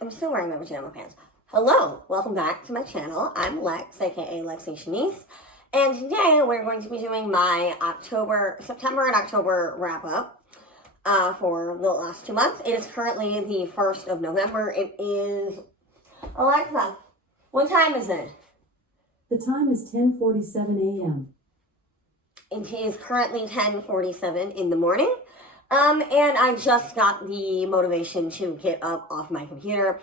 I'm still wearing my pajama pants. Hello, welcome back to my channel. I'm Lex, aka Lexi Shanice, and today we're going to be doing my September and October wrap up for the last 2 months. It is currently the 1st of November. It is, Alexa, what time is it? The time is 10:47 a.m. It is currently 10:47 in the morning. And I just got the motivation to get up off my computer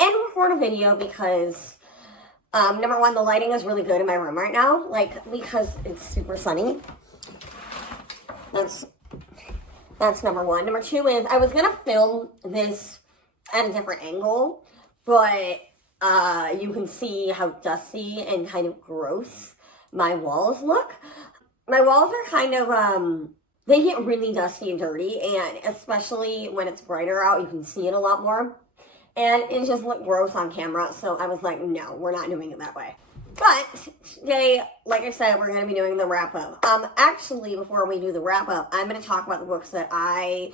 and record a video because, number one, the lighting is really good in my room right now, because it's super sunny. That's number one. Number two is I was gonna film this at a different angle, but, you can see how dusty and kind of gross my walls look. My walls are kind of, they get really dusty and dirty, and especially when it's brighter out, you can see it a lot more. And it just looked gross on camera, so I was like, no, we're not doing it that way. But today, like I said, we're going to be doing the wrap-up. Actually, before we do the wrap-up, I'm going to talk about the books that I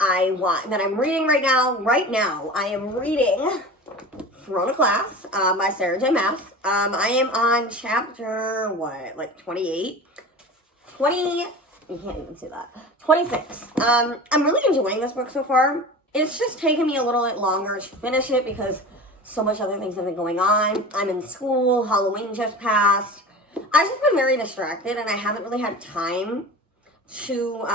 want, that I'm reading right now. Right now, I am reading Throne of Glass by Sarah J. Maas. I am on chapter, 28? You can't even see that. 26. I'm really enjoying this book so far. It's just taken me a little bit longer to finish it because so much other things have been going on. I'm in school. Halloween just passed. I've just been very distracted and I haven't really had time to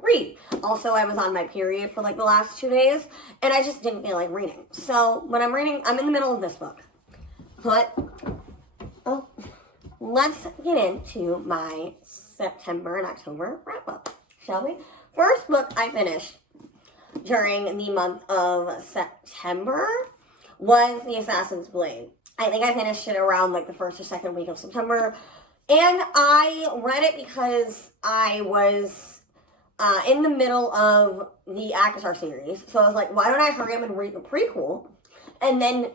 read. Also, I was on my period for the last 2 days and I just didn't feel like reading. So when I'm reading, I'm in the middle of this book. But, let's get into my September and October wrap-up, shall we? First book I finished during the month of September was The Assassin's Blade. I think I finished it around the first or second week of September, and I read it because I was in the middle of the ACOTAR series, so I was like, why don't I hurry up and read the prequel? And then,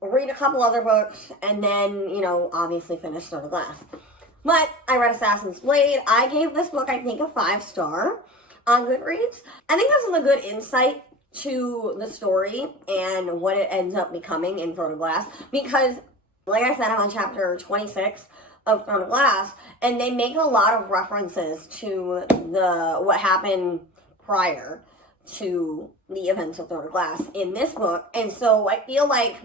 read a couple other books, and then, obviously finish Throne of Glass. But I read Assassin's Blade. I gave this book, I think, a 5-star on Goodreads. I think this is a good insight to the story and what it ends up becoming in Throne of Glass. Because, like I said, I'm on chapter 26 of Throne of Glass, and they make a lot of references to what happened prior to the events of Throne of Glass in this book. And so I feel like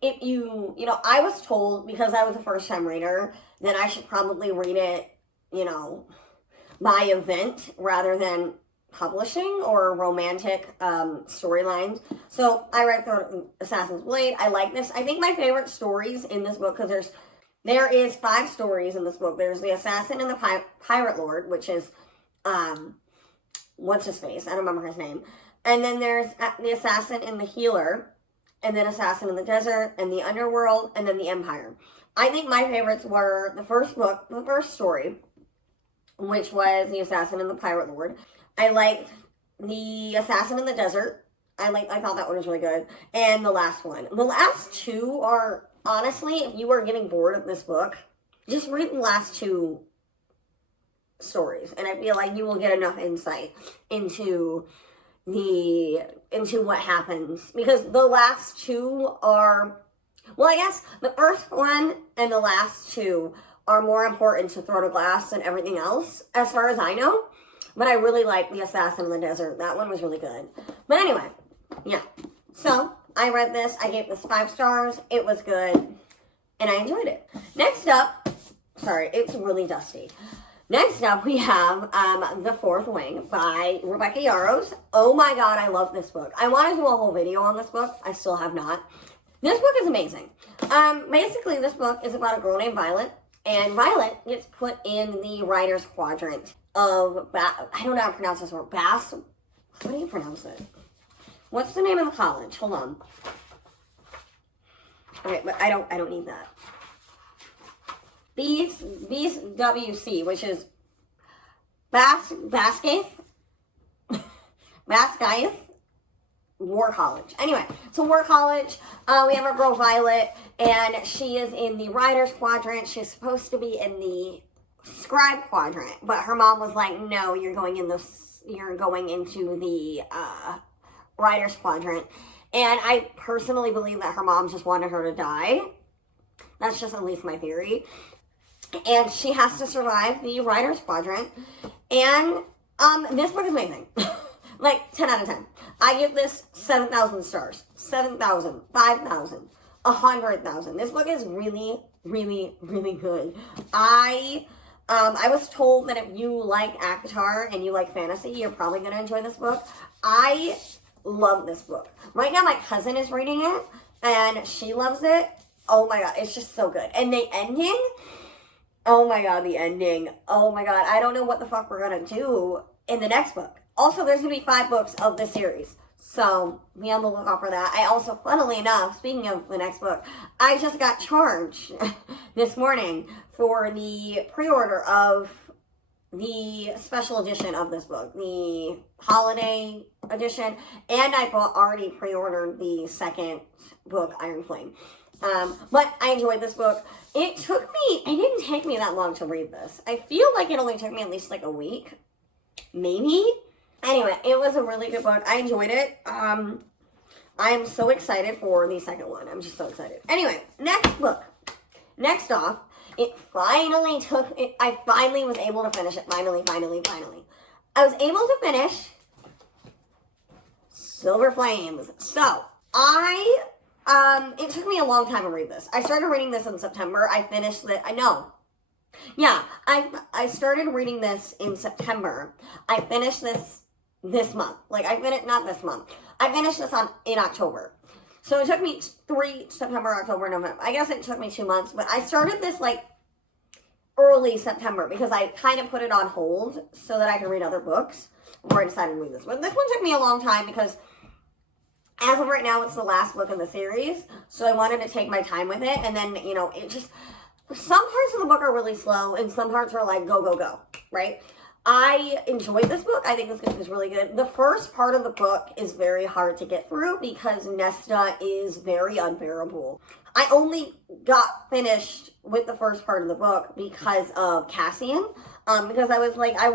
if I was told, because I was a first-time reader, that I should probably read it, by event rather than publishing or romantic storylines. So I read Assassin's Blade. I like this. I think my favorite stories in this book, because there is 5 stories in this book. There's the Assassin and the Pirate Lord, which is, what's his face? I don't remember his name. And then there's the Assassin and the Healer, and then Assassin in the Desert, and the Underworld, and then the Empire. I think my favorites were the first book, the first story, which was the Assassin and the Pirate Lord. I liked the Assassin in the Desert. I thought that one was really good. And the last one. The last 2 are, honestly, if you are getting bored of this book, just read the last 2 stories. And I feel like you will get enough insight into what happens. Because the last 2 are, I guess the first one and the last 2 are more important to Throne of Glass than everything else, as far as I know. But I really like the Assassin in the Desert. That one was really good. But anyway, yeah. So, I read this. I gave this 5 stars. It was good. And I enjoyed it. Next up, sorry, it's really dusty. Next up, we have The Fourth Wing by Rebecca Yarros. Oh my god, I love this book. I want to do a whole video on this book. I still have not. This book is amazing. Basically, this book is about a girl named Violet. And Violet gets put in the writer's quadrant of, I don't know how to pronounce this word, how do you pronounce it? What's the name of the college? Hold on. Okay, but I don't need that. BWC, which is Bascaith War College. Anyway, so War College, we have our girl Violet, and she is in the writer's quadrant. She's supposed to be in the scribe quadrant, but her mom was like, no, you're going into the Writer's Quadrant. And I personally believe that her mom just wanted her to die. That's just at least my theory. And she has to survive the Writer's Quadrant. And this book is amazing. Like 10 out of 10. I give this 7,000 stars. 7,000, 5,000, 100,000. This book is really, really, really good. I was told that if you like ACOTAR and you like fantasy, you're probably going to enjoy this book. I love this book. Right now, my cousin is reading it, and she loves it. Oh my god, it's just so good. And the ending, oh my god, the ending. Oh my god, I don't know what the fuck we're going to do in the next book. Also, there's going to be 5 books of this series. So, be on the lookout for that. I also, funnily enough, speaking of the next book, I just got charged this morning for the pre-order of the special edition of this book, the holiday edition, and I already pre-ordered the second book, Iron Flame. But I enjoyed this book. It didn't take me that long to read this. I feel like it only took me at least like a week, maybe. Anyway, it was a really good book. I enjoyed it. I am so excited for the second one. I'm just so excited. Anyway, next book. Next off, I finally was able to finish it. Finally. I was able to finish Silver Flames. So, it took me a long time to read this. I started reading this in September. I finished it. I started reading this in September. I finished this month. Not this month. I finished this in October. So it took me September, October, November. I guess it took me 2 months, but I started this like early September because I kind of put it on hold so that I could read other books before I decided to read this one. This one took me a long time because as of right now, it's the last book in the series. So I wanted to take my time with it. And then, some parts of the book are really slow and some parts are like, go, go, go, right? I enjoyed this book. I think this book is really good. The first part of the book is very hard to get through because Nesta is very unbearable. I only got finished with the first part of the book because of Cassian. Because I was like, I've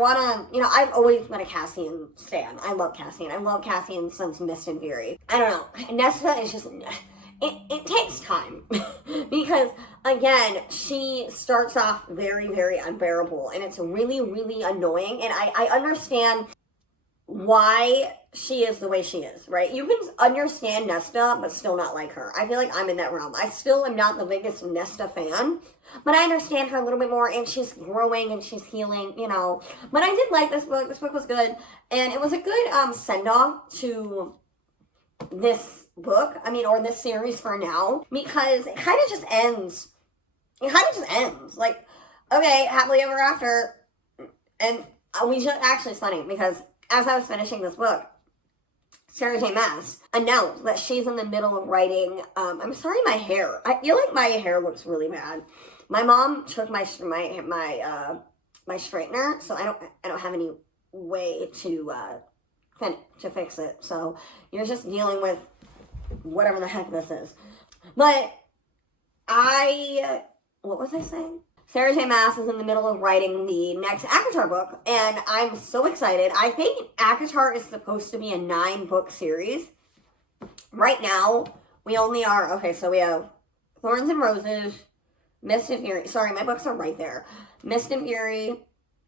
always been a Cassian stan. I love Cassian. I love Cassian since Mist and Fury. I don't know. Nesta is just... It takes time because, again, she starts off very, very unbearable and it's really, really annoying. And I understand why she is the way she is, right? You can understand Nesta, but still not like her. I feel like I'm in that realm. I still am not the biggest Nesta fan, but I understand her a little bit more and she's growing and she's healing, But I did like this book. This book was good. And it was a good send-off to this book, or this series for now, because it kind of just ends. Like, okay, happily ever after. And it's funny because as I was finishing this book, Sarah J. Maas announced that she's in the middle of writing, I'm sorry, my hair. I feel like my hair looks really bad. My mom took my straightener, so I don't have any way to fix it. So you're just dealing with whatever the heck this is. But what was I saying? Sarah J. Maas is in the middle of writing the next ACOTAR book, and I'm so excited. I think ACOTAR is supposed to be a 9-book series. Right now, we have Thorns and Roses, Mist and Fury. Sorry, my books are right there. Mist and Fury,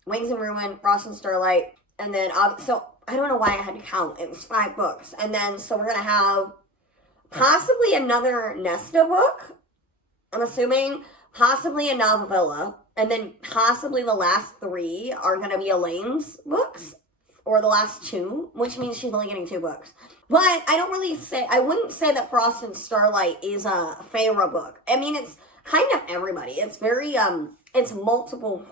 Wings and Ruin, Frost and Starlight, and then, so I don't know why I had to count. It was 5 books. And then, so we're going to have possibly another Nesta book, I'm assuming, possibly a novella, and then possibly the last 3 are going to be Elaine's books, or the last 2, which means she's only getting 2 books. But I wouldn't say that Frost and Starlight is a Feyre book. It's kind of everybody. It's very, it's multiple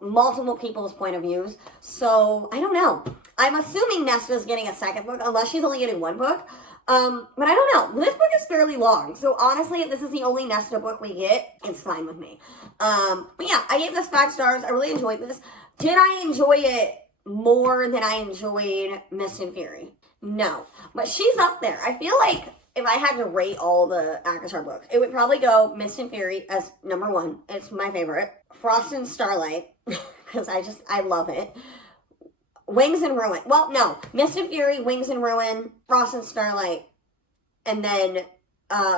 multiple people's point of views. So, I don't know. I'm assuming Nesta's getting a second book, unless she's only getting 1 book. But I don't know. This book is fairly long. So honestly, if this is the only Nesta book we get, it's fine with me. But yeah, I gave this 5 stars. I really enjoyed this. Did I enjoy it more than I enjoyed Mist and Fury? No. But she's up there. I feel like if I had to rate all the ACOTAR books, it would probably go Mist and Fury as number 1. It's my favorite. Frost and Starlight, because I love it. Wings and Ruin. Well, no. Mist and Fury, Wings and Ruin, Frost and Starlight, and then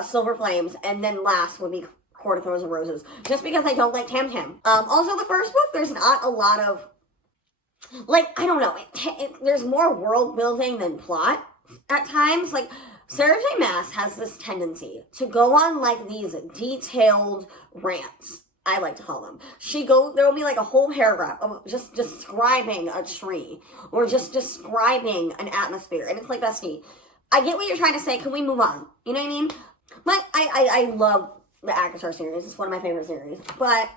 Silver Flames, and then last would be Court of Thorns and Roses. Just because I don't like Tam Tam. Also, the first book, there's not a lot of, like, I don't know. There's more world building than plot at times. Like, Sarah J. Maas has this tendency to go on, like, these detailed rants, I like to call them. There will be like a whole paragraph of just describing a tree or just describing an atmosphere. And it's like, bestie, I get what you're trying to say. Can we move on? You know what I mean? But I love the ACOTAR series. It's one of my favorite series. But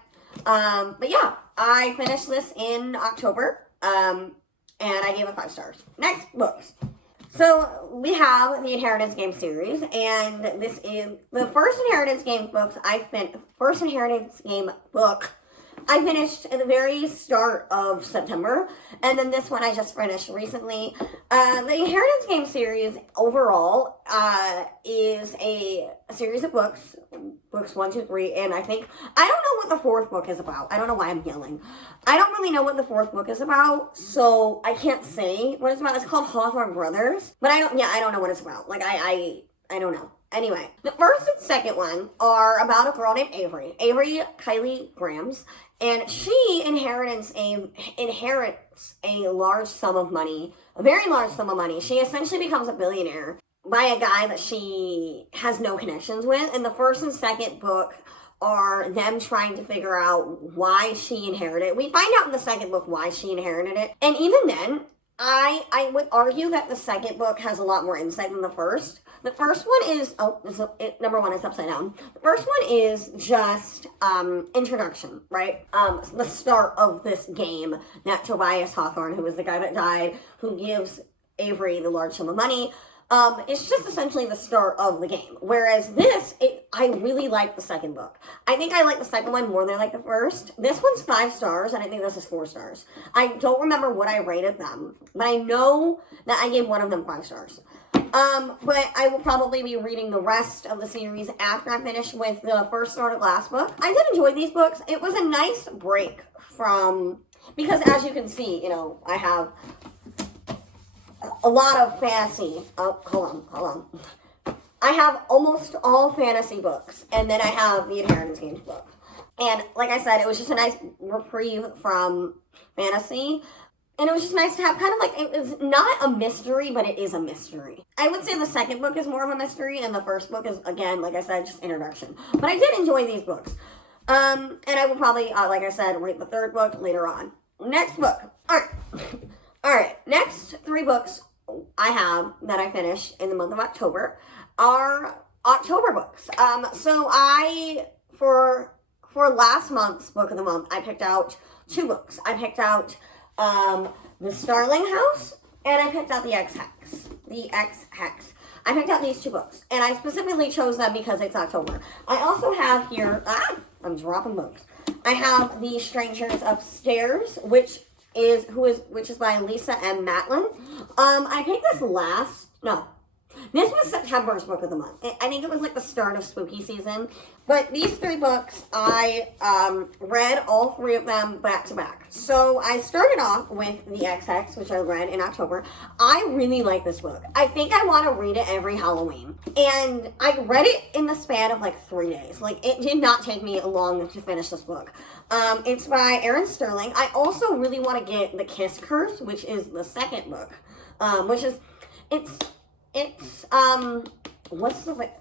yeah, I finished this in October. And I gave it 5 stars. Next, books. So we have the Inheritance Game series, and this is the first Inheritance Game book I finished at the very start of September, and then this one I just finished recently. The Inheritance Game series overall is a series of books 1, 2, 3, and I don't know what the 4th book is about. I don't know why I'm yelling. I don't really know what the 4th book is about, so I can't say what it's about. It's called Hawthorne Brothers, but I don't know what it's about. Like, I don't know. Anyway, the first and second one are about a girl named Avery Kylie Grams, and she inherits a large sum of money, a very large sum of money. She essentially becomes a billionaire by a guy that she has no connections with. And the first and second book are them trying to figure out why she inherited it. We find out in the second book why she inherited it. And even then, I would argue that the second book has a lot more insight than the first. The first one is, number one, it's upside down. The first one is just introduction, right? The start of this game that Tobias Hawthorne, who was the guy that died, who gives Avery the large sum of money, it's just essentially the start of the game. Whereas I really like the second book. I think I like the second one more than I like the first. This one's 5 stars, and I think this is 4 stars. I don't remember what I rated them, but I know that I gave one of them 5 stars. But I will probably be reading the rest of the series after I finish with the first Sword of Glass book. I did enjoy these books. It was a nice break because as you can see, I have a lot of fantasy. Oh, hold on. I have almost all fantasy books, and then I have the Inheritance Games book. And like I said, it was just a nice reprieve from fantasy. And it was just nice to have it was not a mystery, but it is a mystery. I would say the second book is more of a mystery, and the first book is, again, like I said, just introduction. But I did enjoy these books. And I will probably, like I said, read the third book later on. Next book. Alright, next 3 books I have that I finished in the month of October are October books. So for last month's book of the month, I picked out 2 books. I picked out The Starling House, and I picked out The X-Hex. I picked out these 2 books, and I specifically chose them because it's October. I also have here, I'm dropping books. I have The Strangers Upstairs, which is by Lisa M. Matlin. I picked this was September's book of the month. I think it was like the start of spooky season. But these 3 books, I read all 3 of them back to back. So I started off with The XX, which I read in October. I really like this book. I think I want to read it every Halloween. And I read it in the span of like 3 days. Like, it did not take me long to finish this book. It's by Erin Sterling. I also really want to get The Kiss Curse, which is the second book.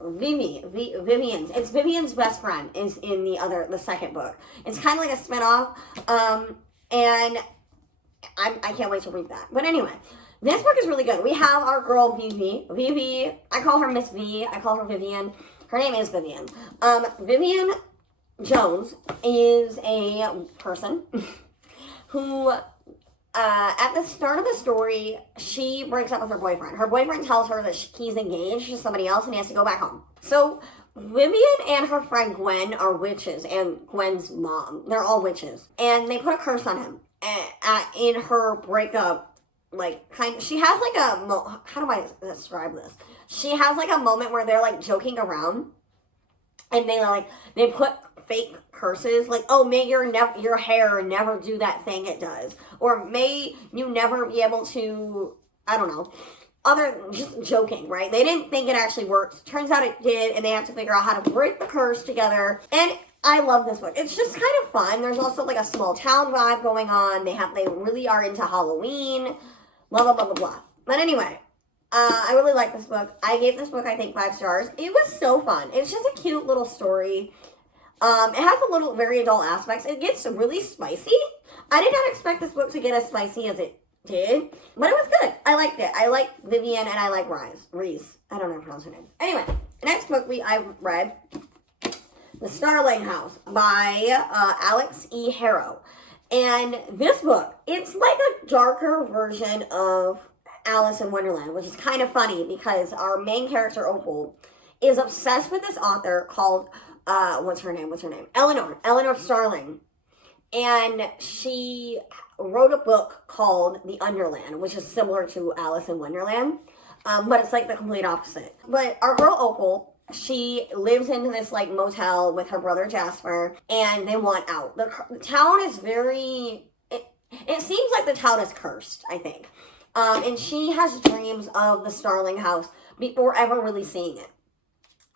Vivian's. It's Vivian's best friend is in the second book. It's kind of like a spinoff, and I can't wait to read that. But anyway, this book is really good. We have our girl Vivi. I call her Miss V. I call her Vivian. Her name is Vivian. Vivian Jones is a person who, at the start of the story, she breaks up with her boyfriend. Her boyfriend tells her that he's engaged to somebody else and he has to go back home. So Vivian and her friend Gwen are witches, and Gwen's mom. They're all witches. And they put a curse on him. In her breakup, she has like a, how do I describe this? She has like a moment where they're like joking around, and they put fake curses, like, oh, may your hair never do that thing it does, or may you never be able to, I don't know, just joking, right? They didn't think it actually worked. Turns out it did, and they have to figure out how to break the curse together. And I love this book. It's just kind of fun. There's also like a small town vibe going on. They really are into Halloween, blah, blah, blah, blah, blah. But anyway, I really like this book. I gave this book, I think, 5 stars. It was so fun. It's just a cute little story. It has a little very adult aspects. It gets really spicy. I did not expect this book to get as spicy as it did, but it was good. I liked it. I like Vivian and I like Reese. I don't know how to pronounce her name. Anyway, the next book I read, The Starling House by Alex E. Harrow. And this book, it's like a darker version of Alice in Wonderland, which is kind of funny because our main character, Opal, is obsessed with this author called, what's her name? Eleanor Starling. And she wrote a book called The Underland, which is similar to Alice in Wonderland, but it's like the complete opposite. But our girl Opal, she lives in this like motel with her brother Jasper, and they want out. The town is very, it seems like the town is cursed, I think. And she has dreams of the Starling House before ever really seeing it.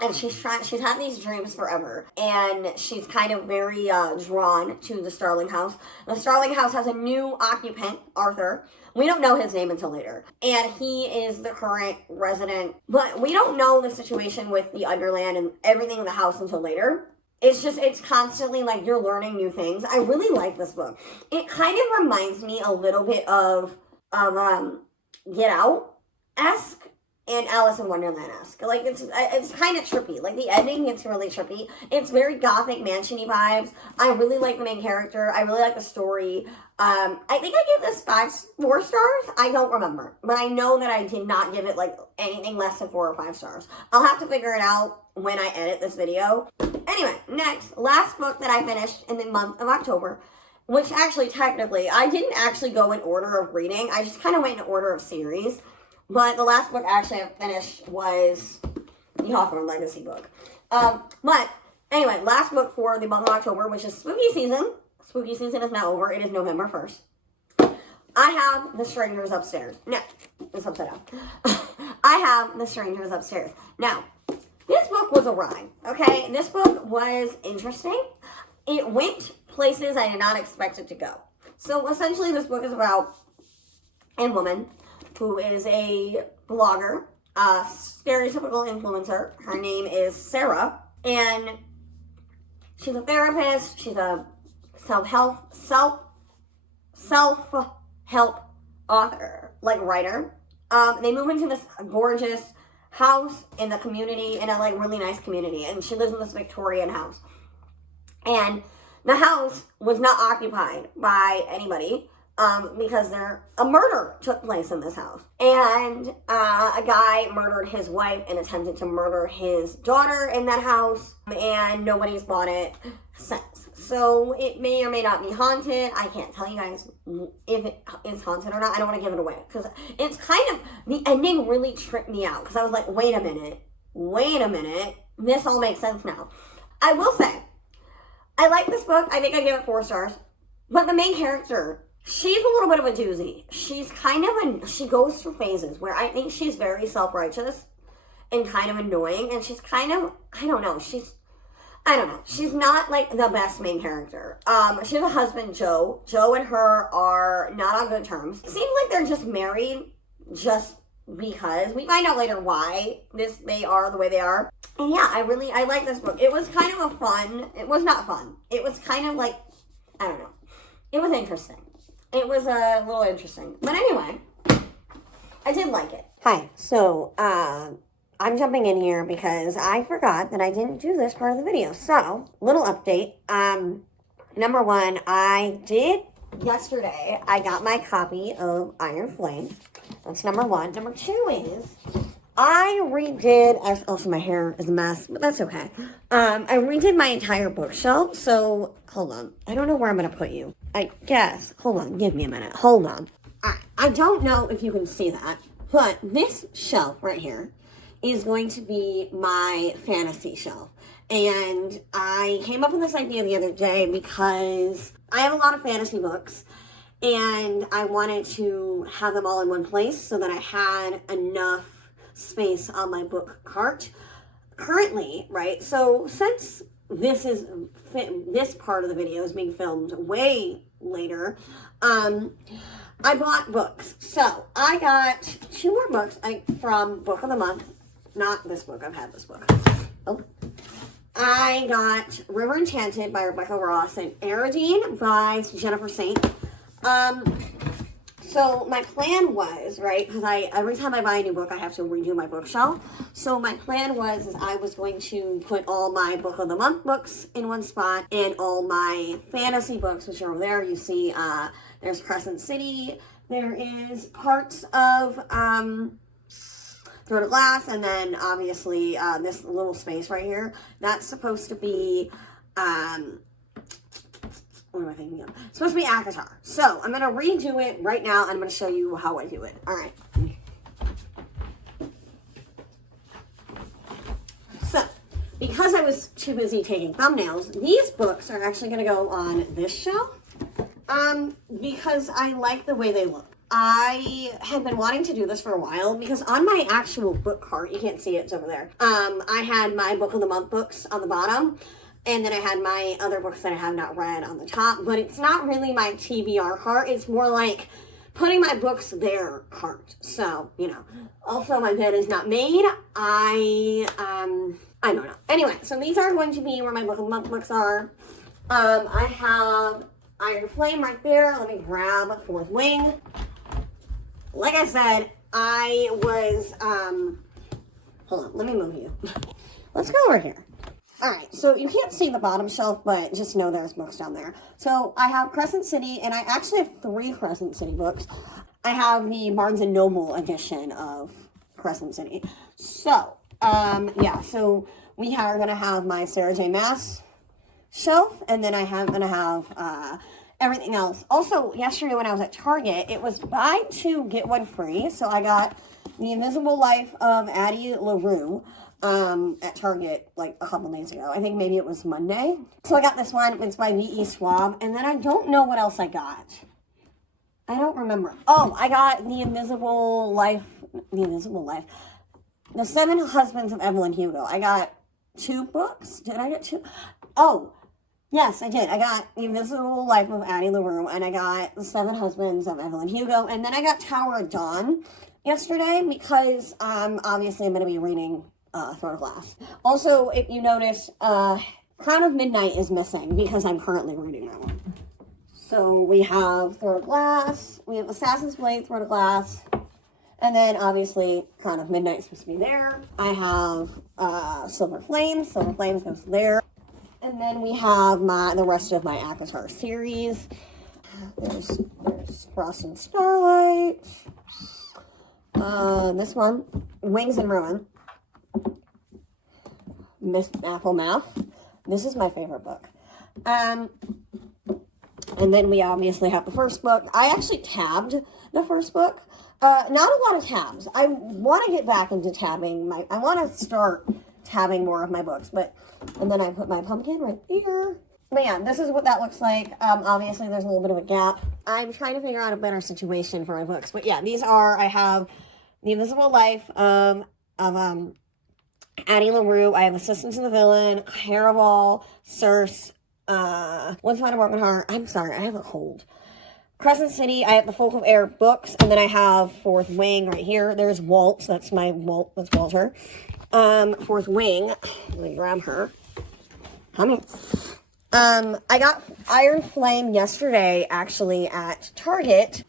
And she's had these dreams forever. And she's kind of very drawn to the Starling House. The Starling House has a new occupant, Arthur. We don't know his name until later. And he is the current resident. But we don't know the situation with the Underland and everything in the house until later. It's constantly like you're learning new things. I really like this book. It kind of reminds me a little bit of Get Out-esque. And Alice in Wonderland-esque. Like, it's kind of trippy. Like, the ending gets really trippy. It's very gothic, mansion-y vibes. I really like the main character. I really like the story. I think I gave this 4 stars. I don't remember. But I know that I did not give it, like, anything less than 4 or 5 stars. I'll have to figure it out when I edit this video. Anyway, last book that I finished in the month of October, which actually, technically, I didn't actually go in order of reading. I just kind of went in order of series. But the last book actually I finished was the Hawthorne Legacy book. But anyway, last book for the month of October, which is Spooky Season. Spooky Season is now over. It is November 1st. I have The Strangers Upstairs. No, it's upside down. I have The Strangers Upstairs. Now, this book was a ride, okay? This book was interesting. It went places I did not expect it to go. So essentially this book is about a woman who is a blogger, a stereotypical influencer. Her name is Sarah, and she's a therapist. She's a self-help author, like writer. They move into this gorgeous house in the community, in a like really nice community, and she lives in this Victorian house. And the house was not occupied by anybody. Because a murder took place in this house. And a guy murdered his wife and attempted to murder his daughter in that house. And nobody's bought it since. So it may or may not be haunted. I can't tell you guys if it is haunted or not. I don't want to give it away. Because it's kind of, the ending really tripped me out. Because I was like, wait a minute. This all makes sense now. I will say, I like this book. I think I gave it 4 stars. But the main character, she's a little bit of a doozy. She's kind of she goes through phases where I think she's very self-righteous and kind of annoying. And she's kind of, I don't know. She's not like the best main character. She has a husband, Joe. Joe and her are not on good terms. It seems like they're just married just because. We find out later why they are the way they are. And yeah, I like this book. It was kind of it was not fun. It was kind of like, I don't know. It was interesting. It was a little interesting. But anyway, I did like it. Hi. So, I'm jumping in here because I forgot that I didn't do this part of the video. So, little update. Number 1, yesterday, I got my copy of Iron Flame. That's number 1. Number 2 is, I redid, also my hair is a mess, but that's okay. I redid my entire bookshelf, so, hold on. I don't know where I'm going to put you. I guess, hold on, give me a minute. Hold on. I don't know if you can see that, but this shelf right here is going to be my fantasy shelf. And I came up with this idea the other day because I have a lot of fantasy books and I wanted to have them all in one place so that I had enough space on my book cart. Currently, right? So since this part of the video is being filmed way later, I bought books. So I got 2 more books from Book of the Month. Not this book. I've had this book. Oh. I got River Enchanted by Rebecca Ross and Aradine by Jennifer Saint. So my plan was, right, because every time I buy a new book, I have to redo my bookshelf. So my plan was I was going to put all my Book of the Month books in one spot and all my fantasy books, which are over there. You see, there's Crescent City. There is parts of Throat of Glass, and then obviously this little space right here. That's supposed to be what am I thinking of? It's supposed to be ACOTAR. So I'm going to redo it right now, and I'm going to show you how I do it. All right. So, because I was too busy taking thumbnails, these books are actually going to go on this shelf because I like the way they look. I have been wanting to do this for a while because on my actual book cart, you can't see it, it's over there. I had my Book of the Month books on the bottom. And then I had my other books that I have not read on the top. But it's not really my TBR cart. It's more like putting my books there cart. So, you know. Also, my bed is not made. I don't know. Anyway, so these are going to be where my Book of the Month books are. I have Iron Flame right there. Let me grab Fourth Wing. Like I said, I was, hold on. Let me move you. Let's go over here. Alright, so you can't see the bottom shelf, but just know there's books down there. So I have Crescent City, and I actually have 3 Crescent City books. I have the Barnes & Noble edition of Crescent City. So, yeah, so we are going to have my Sarah J. Maas shelf, and then I'm going to have everything else. Also, yesterday when I was at Target, it was buy 2, get 1 free. So I got The Invisible Life of Addie LaRue at Target like a couple days ago. I think maybe it was Monday. So I got this one. It's by V.E. Schwab. And then I don't know what else I got. I don't remember. Oh, I got The Invisible Life. The 7 Husbands of Evelyn Hugo. I got 2 books. Did I get 2? Oh, yes, I did. I got The Invisible Life of Addie LaRue. And I got The 7 Husbands of Evelyn Hugo. And then I got Tower of Dawn yesterday because obviously I'm going to be reading Throat of Glass. Also, if you notice, Crown of Midnight is missing because I'm currently reading that one. So we have Throat of Glass, we have Assassin's Blade, Throat of Glass, and then obviously Crown of Midnight is supposed to be there. I have Silver Flames goes there. And then we have the rest of my ACOTAR series. There's Frost and Starlight. This one, Wings and Ruin. Miss Apple Math. This is my favorite book. And then we obviously have the first book. I actually tabbed the first book. Not a lot of tabs. I want to get back into tabbing. I want to start tabbing more of my books. And then I put my pumpkin right here. But yeah, this is what that looks like. Obviously, there's a little bit of a gap. I'm trying to figure out a better situation for my books. But yeah, these are, I have The Invisible Life of Addie LaRue. I have Assistance in the Villain, Caraval, Circe, Once Upon a Broken Heart. I'm sorry, I have a cold. Crescent City, I have the Folk of Air books, and then I have Fourth Wing right here. There's Walt, that's my Walt, that's Walter. Fourth Wing, let me grab her. Come here. I got Iron Flame yesterday, actually, at Target.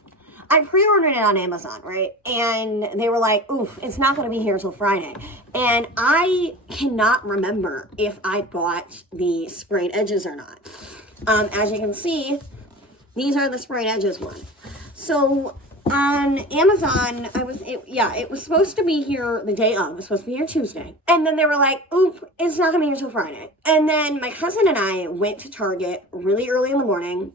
I pre-ordered it on Amazon, right? And they were like, oof, it's not going to be here until Friday. And I cannot remember if I bought the sprayed edges or not. As you can see, these are the sprayed edges one. So on Amazon, it was supposed to be here the day of. It was supposed to be here Tuesday. And then they were like, oop, it's not going to be here until Friday. And then my cousin and I went to Target really early in the morning.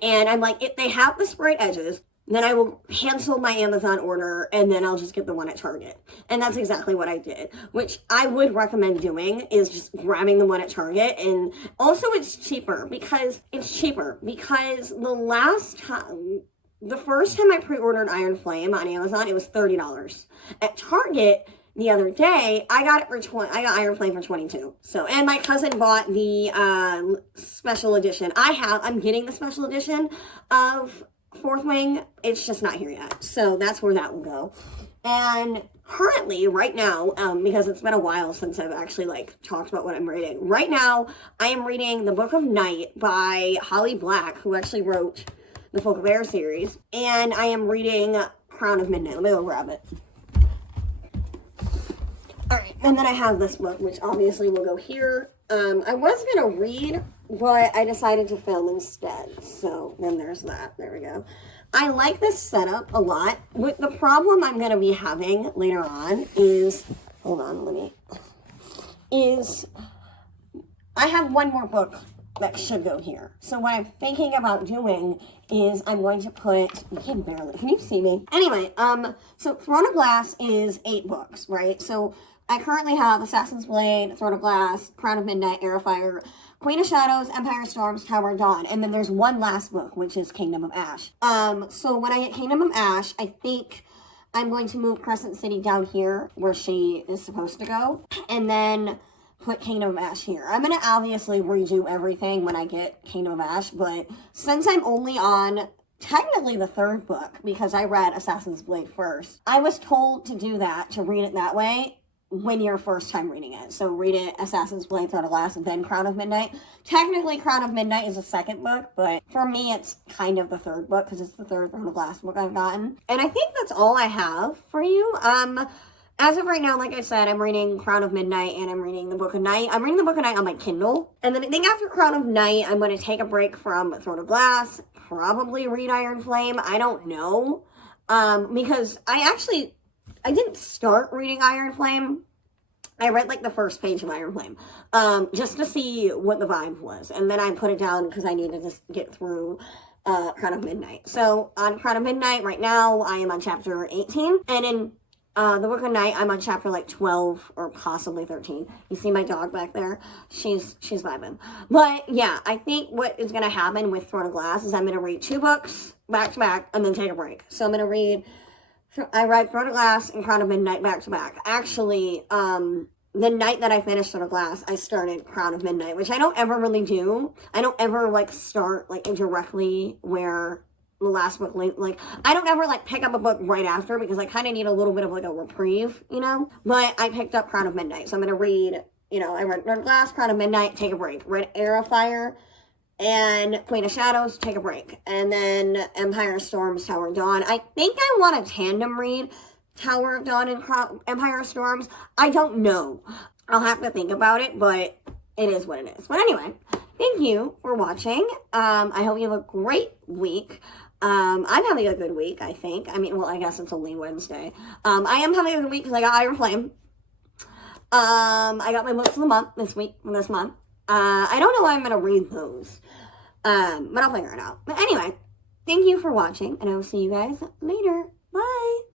And I'm like, they have the sprayed edges. then I will cancel my Amazon order and then I'll just get the one at Target. And that's exactly what I did, which I would recommend doing, is just grabbing the one at Target. And also it's cheaper because the first time I pre-ordered Iron Flame on Amazon, it was $30. At Target, the other day, I got Iron Flame for $22. So, and my cousin bought the special edition. I'm getting the special edition of Fourth Wing. It's just not here yet. So that's where that will go. And currently, right now, because it's been a while since I've actually talked about what I'm reading. Right now, I am reading The Book of Night by Holly Black, who actually wrote the Folk of Air series. And I am reading Crown of Midnight. Let me go grab it. Alright, and then I have this book, which obviously will go here. I was going to read, but I decided to film instead. So then there's that. There we go. I like this setup a lot. The problem I'm going to be having later on is, I have one more book that should go here. So what I'm thinking about doing is I'm going to put, can you see me? Anyway, so Throne of Glass is 8 books, right? So I currently have Assassin's Blade, Throne of Glass, Crown of Midnight, Heir of Fire, Queen of Shadows, Empire of Storms, Tower of Dawn, and then there's one last book, which is Kingdom of Ash. So when I get Kingdom of Ash, I think I'm going to move Crescent City down here, where she is supposed to go, and then put Kingdom of Ash here. I'm going to obviously redo everything when I get Kingdom of Ash, but since I'm only on technically the 3rd book, because I read Assassin's Blade first, I was told to do that, to read it that way, when you're first time reading it. So read it Assassin's Blade, Throne of Glass, and then Crown of Midnight. Technically, Crown of Midnight is the 2nd book, but for me, it's kind of the 3rd book, because it's the 3rd Throne of Glass book I've gotten. And I think that's all I have for you. As of right now, like I said, I'm reading Crown of Midnight and I'm reading The Book of Night. I'm reading The Book of Night on my Kindle. And then I think after Crown of Night, I'm going to take a break from Throne of Glass, probably read Iron Flame. I don't know. Because I didn't start reading Iron Flame. I read the first page of Iron Flame, just to see what the vibe was. And then I put it down because I needed to get through Crown of Midnight. So on Crown of Midnight right now, I am on chapter 18. And in The Book of Night, I'm on chapter 12 or possibly 13. You see my dog back there? She's vibing. But yeah, I think what is going to happen with Throne of Glass is I'm going to read 2 books back to back and then take a break. So I'm going to I read Throne of Glass and Crown of Midnight back to back. Actually, the night that I finished Throne of Glass, I started Crown of Midnight, which I don't ever really do. I don't ever start directly where the last book, I don't ever pick up a book right after, because I kind of need a little bit of a reprieve, but I picked up Crown of Midnight. So I'm going to read, I read Throne of Glass, Crown of Midnight, take a break. Read Heir of Fire and Queen of Shadows, take a break. And then Empire of Storms, Tower of Dawn. I think I want to tandem read Tower of Dawn and Empire of Storms. I don't know. I'll have to think about it, but it is what it is. But anyway, thank you for watching. I hope you have a great week. I'm having a good week, I think. I guess it's only Wednesday. I am having a good week because I got Iron Flame. I got my books of the month this month. I don't know why I'm going to read those. But I'll figure it out. But anyway, thank you for watching, and I will see you guys later. Bye!